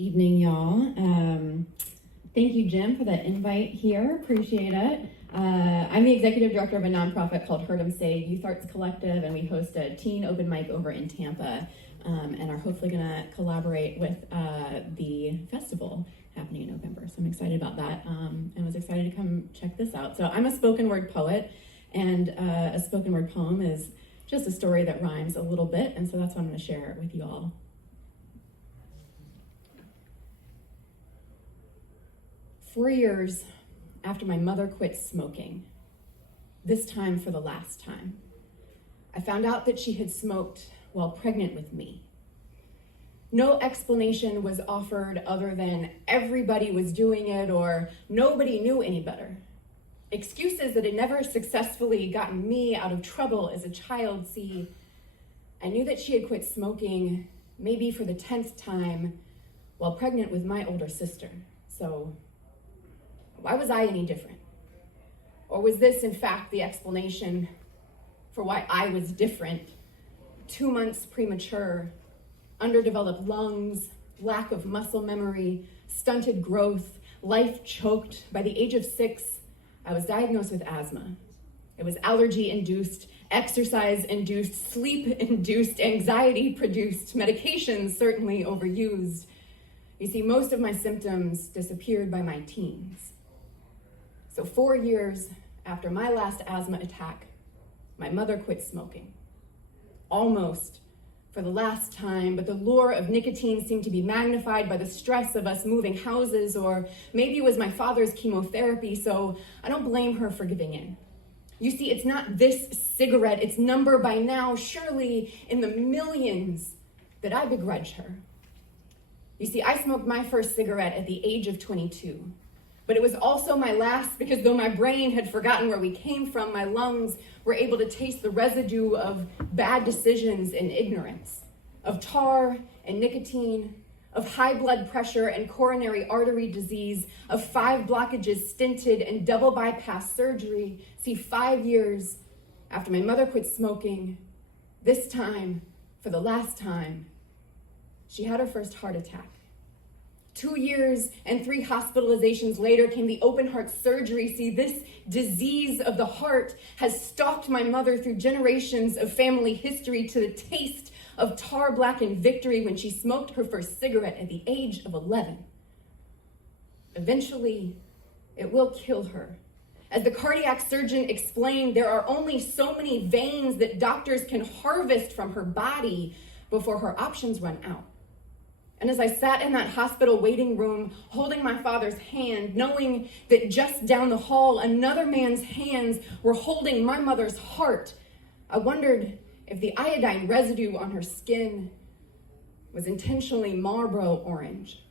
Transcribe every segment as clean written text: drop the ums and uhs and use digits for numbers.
evening, y'all. Thank you, Jim, for the invite here. Appreciate it. I'm the executive director of a nonprofit called Heard 'em Say Youth Arts Collective, and we host a teen open mic over in Tampa, and are hopefully going to collaborate with the festival happening in November. So I'm excited about that, and was excited to come check this out. So I'm a spoken word poet, and a spoken word poem is just a story that rhymes a little bit, and so that's what I'm going to share with you all. "4 years after my mother quit smoking, this time for the last time, I found out that she had smoked while pregnant with me. No explanation was offered other than everybody was doing it or nobody knew any better. Excuses that had never successfully gotten me out of trouble as a child. See, I knew that she had quit smoking maybe for the 10th time while pregnant with my older sister. So why was I any different? Or was this, in fact, the explanation for why I was different? 2 months premature, underdeveloped lungs, lack of muscle memory, stunted growth, life choked. By the age of 6, I was diagnosed with asthma. It was allergy-induced, exercise-induced, sleep-induced, anxiety-produced, medications certainly overused. You see, most of my symptoms disappeared by my teens. So 4 years after my last asthma attack, my mother quit smoking. Almost for the last time, but the lure of nicotine seemed to be magnified by the stress of us moving houses, or maybe it was my father's chemotherapy, so I don't blame her for giving in. You see, it's not this cigarette, its number by now, surely in the millions, that I begrudge her. You see, I smoked my first cigarette at the age of 22. But it was also my last, because though my brain had forgotten where we came from, my lungs were able to taste the residue of bad decisions and ignorance, of tar and nicotine, of high blood pressure and coronary artery disease, of 5 blockages stinted and double bypass surgery. See, 5 years after my mother quit smoking, this time, for the last time, she had her first heart attack. 2 years and 3 hospitalizations later came the open heart surgery. See, this disease of the heart has stalked my mother through generations of family history, to the taste of tar blackened victory when she smoked her first cigarette at the age of 11. Eventually, it will kill her. As the cardiac surgeon explained, there are only so many veins that doctors can harvest from her body before her options run out. And as I sat in that hospital waiting room, holding my father's hand, knowing that just down the hall, another man's hands were holding my mother's heart, I wondered if the iodine residue on her skin was intentionally Marlboro orange,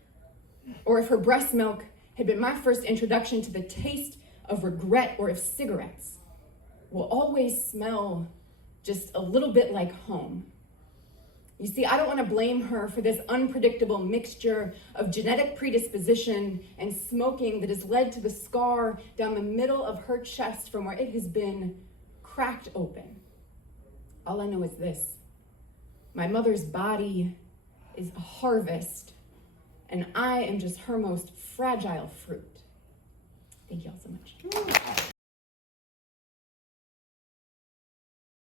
or if her breast milk had been my first introduction to the taste of regret, or if cigarettes will always smell just a little bit like home. You see, I don't want to blame her for this unpredictable mixture of genetic predisposition and smoking that has led to the scar down the middle of her chest from where it has been cracked open. All I know is this: my mother's body is a harvest, and I am just her most fragile fruit. Thank you all so much.